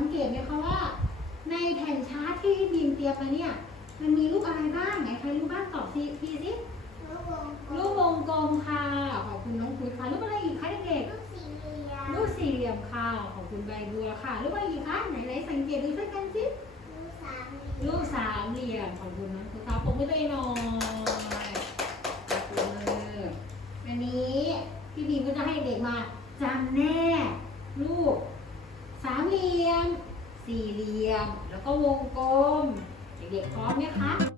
สังเกตไหมคะว่า ในแผ่นชาร์ตที่พี่บีมเตรียมมาเนี่ย มันมีรูปอะไรบ้างไหนใครรู้บ้างตอบสิพี่สิลูกวงกลรูปวงกลมค่ะขอบคุณน้องคุยค่ะรูปอะไรอีกคะเด็กลูกสี่เหลี่ยมๆรูปสี่เหลี่ยมค่ะขอบคุณใบบัวค่ะรูปอะไรอีกคะไหนไหนสังเกตดูช่วยกันสิลูกสามเหลี่ยมรูปสามเหลี่ยมขอบคุณน้องคุยค่ะผมไม่ตัวเองหน่อยขอบคุณเลยอันนี้พี่บีมก็จะให้เด็กมาจำแนกรูป สามเหลี่ยม สี่เหลี่ยม แล้วก็วงกลม เด็กๆพร้อมไหมคะ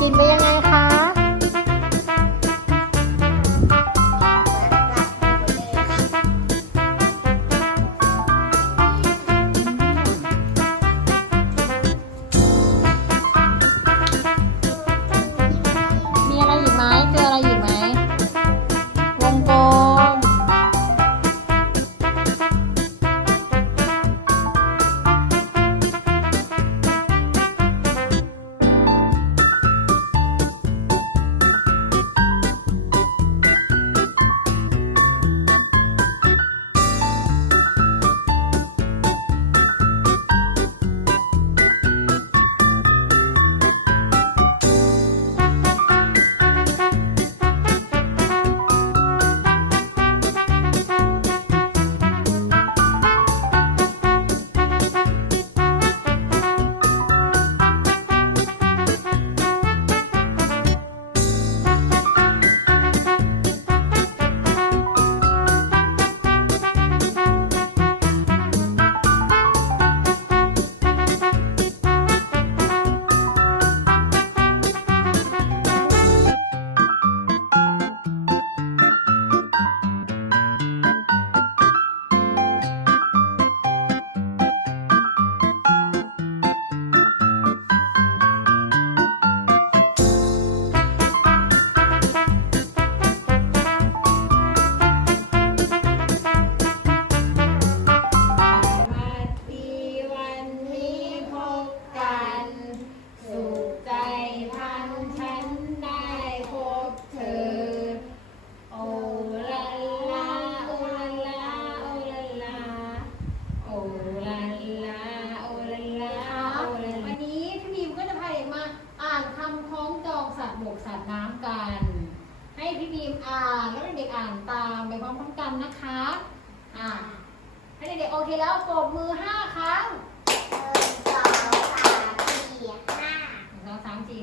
กิน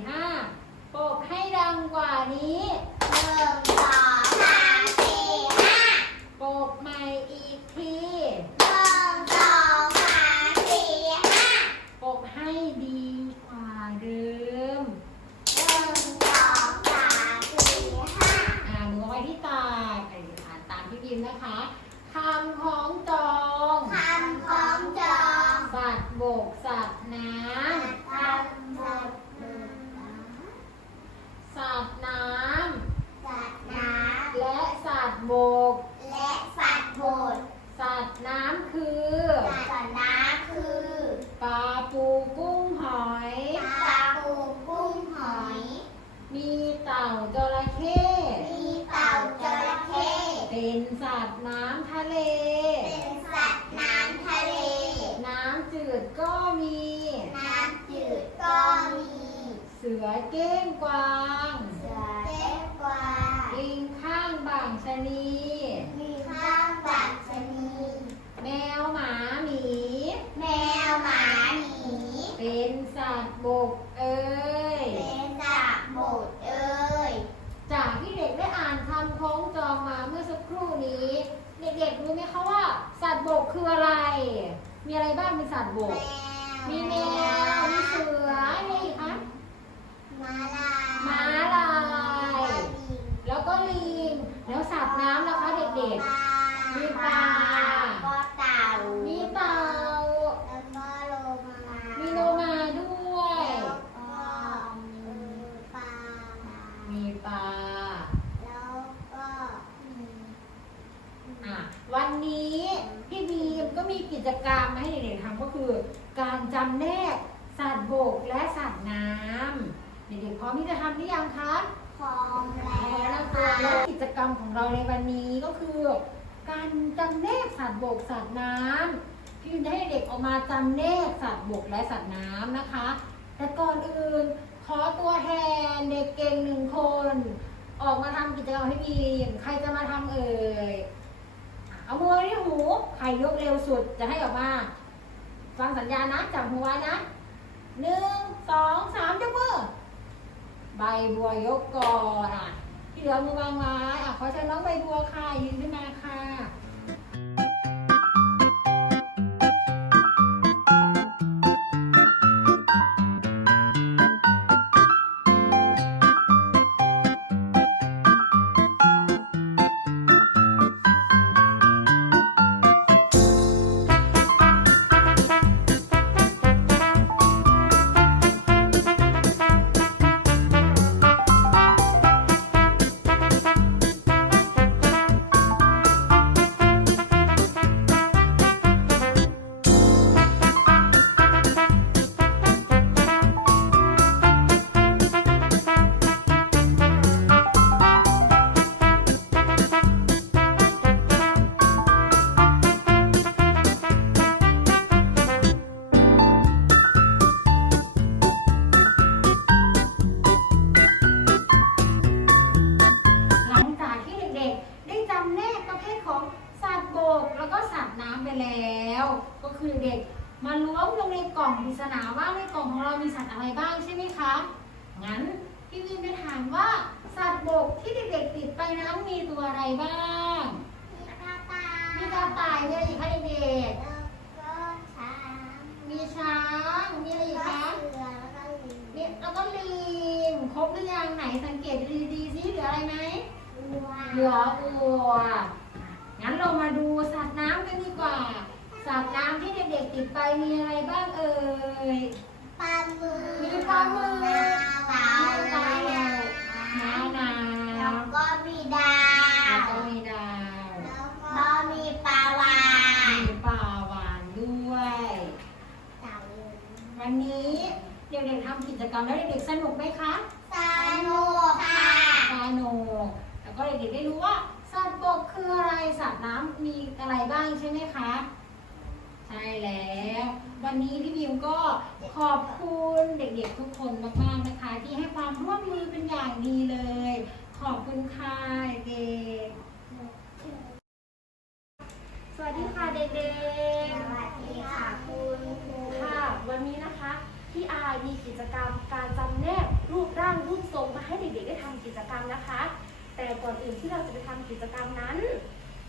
ห้าปรบให้ดังกว่านี้หนึ่งสองสามสี่ห้าปรบใหม่อีกที สัตว์บกำและสัตว์บก สัตว์น้ำคือ สัตว์น้ำคือ ปลาปูกุ้งหอย ปลาปูกุ้งหอย มีเต่าจระเข้ มีเต่าจระเข้ เป็นสัตว์น้ำทะเล เป็นสัตว์น้ำทะเล น้ำจืดก็มี น้ำจืดก็มี เสือเก้งกวาง เสือเล็กกว่า ลิงข้างบางชะนี มีข้างปักชะนี แมวหมาหมี แมวหมาหมี เป็นสัตว์บกเอ้ย เป็นสัตว์บกเอ้ย จากที่เด็กได้อ่านคำคล้องจองมาเมื่อสักครู่นี้ เด็กๆรู้ไหมคะว่า สัตว์บกคืออะไร มีอะไรบ้างเป็นสัตว์บ แม ก ว มีแมว มีเสือมีอะไรอีกคะ ม้าลาย ม้าลาย แล้วก็ลิง แล้วสัตว์น้ำนะคะเด็ก ๆ มีปลา ก็เต่า ๆ มีเต่า แล้วก็โลมา มีโลมาด้วย แล้วก็มีปลา มีปลา แล้วก็มี อะวันนี้พี่บีมก็มีกิจกรรมมาให้เด็กๆทำก็คือ การจำแนกสัตว์บกและสัตว์น้ำเด็กๆพร้อมที่จะทำหรือยังคะ พร้อม พ แล้ ร้อมแล้ว ว ค่ะ ตัวกิจกรรมของเราในวันนี้ก็คือ การจำแน กสัตว์น้ำพี่ให้เด็กออกมาจำแนกสัตว์บกและสัตว์น้ำนะคะ แต่ก่อนอื่นขอตัวแทนเด็กเก่งหนึ่งคน ออกมาทำกิจกรรมให้บีมใครจะมาทำเอ่ยเอามือที่หูใครยกเร็วสุดจะให้ออกมาฟังสัญญาณนะจับหัวไว้นะหนึ่งสองสามยกมือใบบัวยกก่อนอะที่เหลือมือวางไว้อะขอเชิญน้องใบบัวค่ะยืนขึ้นมาค่ะ งครบหรือยังไหนสังเกตดีๆซิเหลืออะไรไหมเหลืออัวงั้นเรามาดูสัตว์น้ำกันดีกว่า สัตว์น้ำที่เด็กๆติดไปมีอะไรบ้างเอ่ยปลาหมึกมีปลาหมึกปลาปลาหมึกน้ำน้ำแล้วก็มีดาแล้ว ว ก็มีดาว แล้วก็มีปลาวาฬ มีปลาวานด้วย เต่า วันนี้เด็กๆทำกิจกรรมแล้วเด็กๆสนุกไหมคะสนุกค่ะสนุกแล้วก็เด็กๆได้รู้ว่าสัตว์บกคืออะไรสัตว์น้ำมีอะไรบ้างใช่ไหมคะใช่แล้ว วันนี้พี่บิวก็ขอบคุณเด็กๆทุกคนมากๆนะคะ ที่ให้ความร่วมมือเป็นอย่างดีเลย ขอบคุณค่ะเด็กๆสวัสดีค่ะเด็สกวัสดีค่ะคุณครู ค่ะ วันนี้นะคะพี่อาย มีกิจกรรมการจำแนกรูปร่างรูปทรงมาให้เด็กๆได้ทำกิจกรรมนะคะ แต่ก่อนอื่นที่เราจะไปทำกิจกรรมนั้น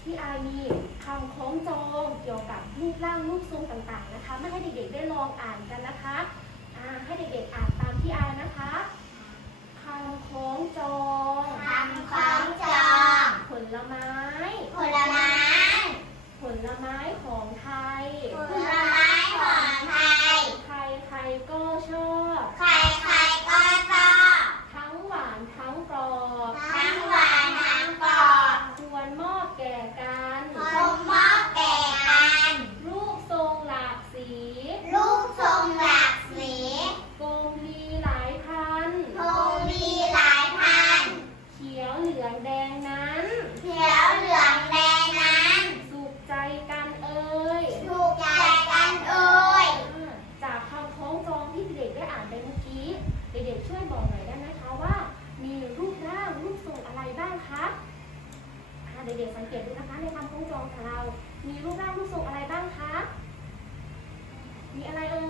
พี่อายมีคำคล้องจองเกี่ยวกับรูปร่างรูปทรงต่างๆนะคะมาให้เด็กๆได้ลองอ่านกันนะคะอ่าให้เด็กๆอ่านตามพี่อายนะคะคำคล้องจองทำของจองผลไม้ ผลไม้ ผลไม้ของไทย ผลไม้ของไทยใคร ใครก็ชอบ ใคร and I don't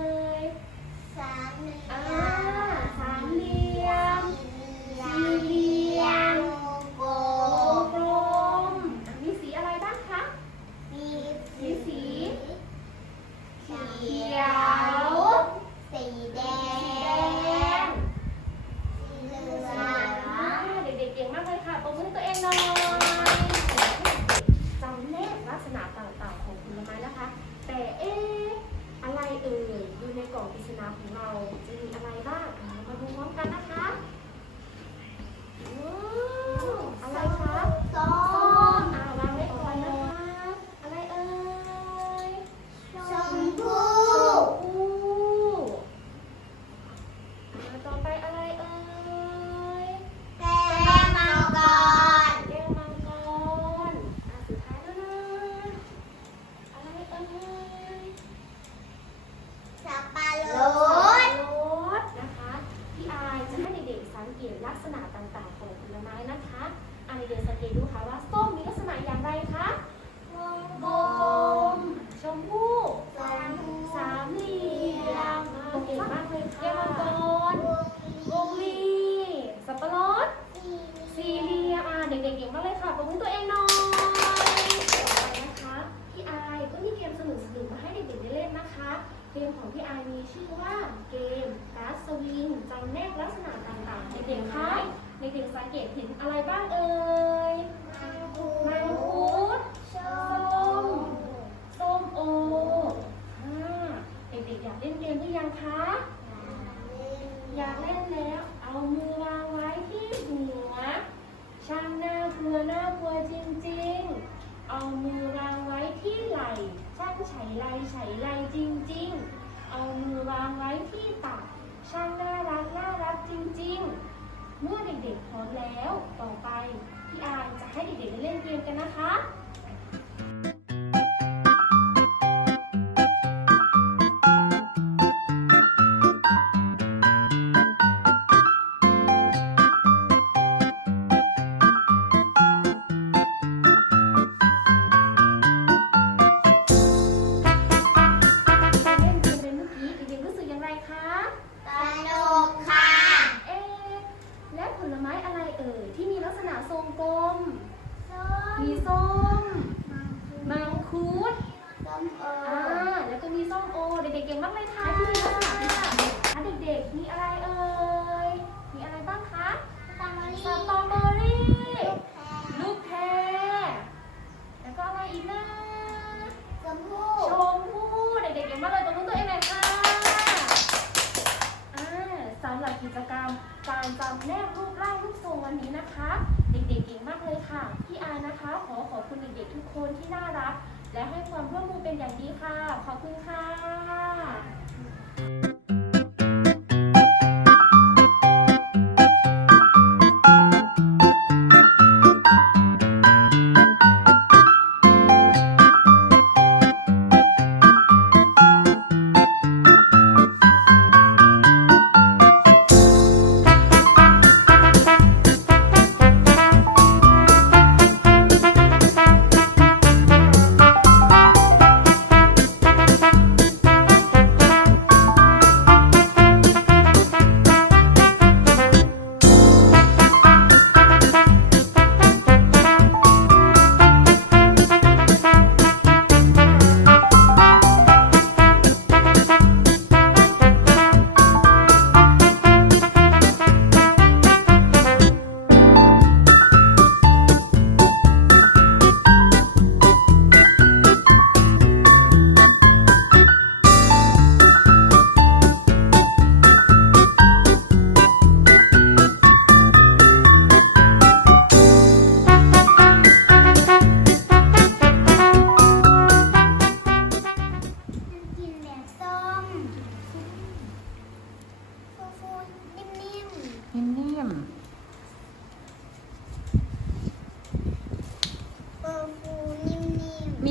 ni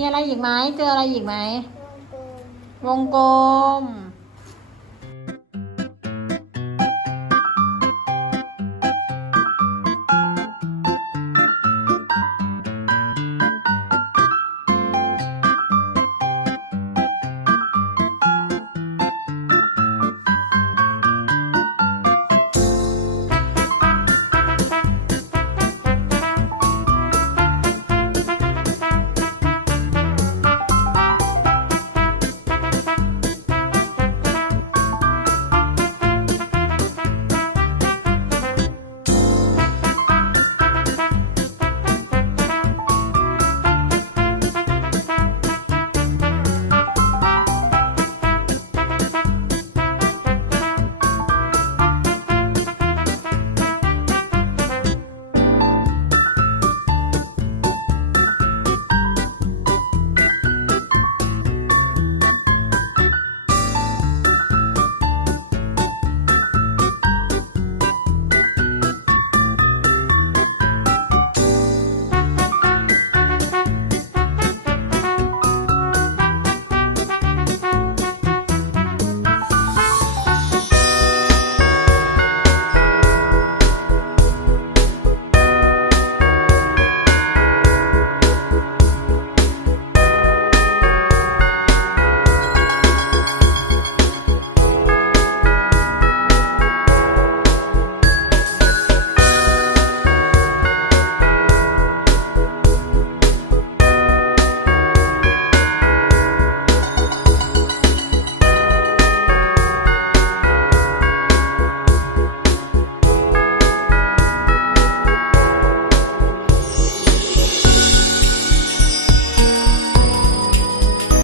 มีอะไรอีกไหมเจออะไรอีกไหม วงกลม